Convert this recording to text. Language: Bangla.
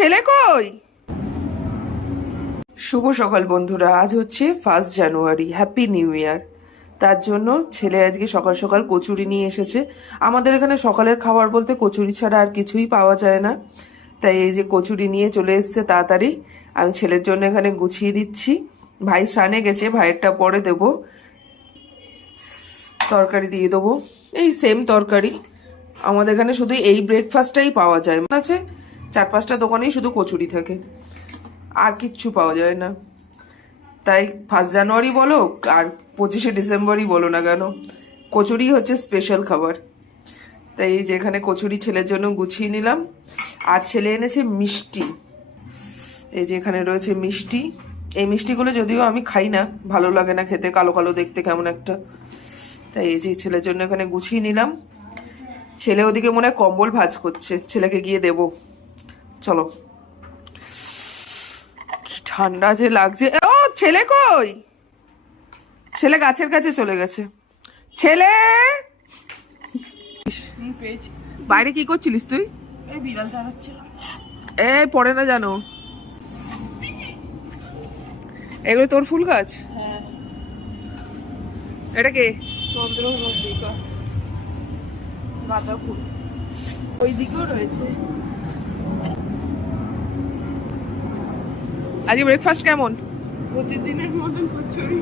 ছেলে কই? শুভ সকাল বন্ধুরা, আজ হচ্ছে 1 জানুয়ারি। Happy new year. তার জন্য ছেলে আজকে সকাল সকাল কচুরি নিয়ে এসেছে। আমাদের এখানে সকালের খাবার বলতে কচুরি ছাড়া আর কিছুই পাওয়া যায় না, তাই এই যে কচুরি নিয়ে চলে এসেছে তাড়াতাড়ি। আমি ছেলের জন্য এখানে গুছিয়ে দিচ্ছি। ভাই স্নানে গেছে, ভাইয়েরটা পরে দেবো। তরকারি দিয়ে দেবো, এই সেম তরকারি। আমাদের এখানে শুধু এই ব্রেকফাস্টটাই পাওয়া যায়, মনে আছে 4-5টা দোকানেই শুধু কচুরি থাকে, আর কিচ্ছু পাওয়া যায় না। তাই 1 জানুয়ারি বলো আর 25শে ডিসেম্বরই বলো না কেন, কচুরি হচ্ছে স্পেশাল খাবার। তাই এই যে এখানে কচুরি ছেলের জন্য গুছিয়ে নিলাম। আর ছেলে এনেছে মিষ্টি, এই যে এখানে রয়েছে মিষ্টি। এই মিষ্টিগুলো যদিও আমি খাই না, ভালো লাগে না খেতে, কালো কালো দেখতে কেমন একটা। তাই এই যে ছেলের জন্য এখানে গুছিয়ে নিলাম। ছেলে ওদিকে মনে হয় কম্বল ভাঁজ করছে, ছেলেকে গিয়ে দেবো। চলো, কি ঠান্ডা যে লাগছে। ও ছেলে কই? ছেলে গাছের কাছে চলে গেছে। ছেলে বাইরে কি করছিলিস তুই? বিড়াল তাড়াচ্ছিলাম। পড়ে না জানো, এগুলো তোর ফুল গাছ? হ্যাঁ, এটা কে? চন্দ্রমল্লিকা, গাঁদা ফুল ওই দিকেও রয়েছে। আজকে ব্রেকফাস্ট কেমন? প্রতিদিনের মতন কচুরি।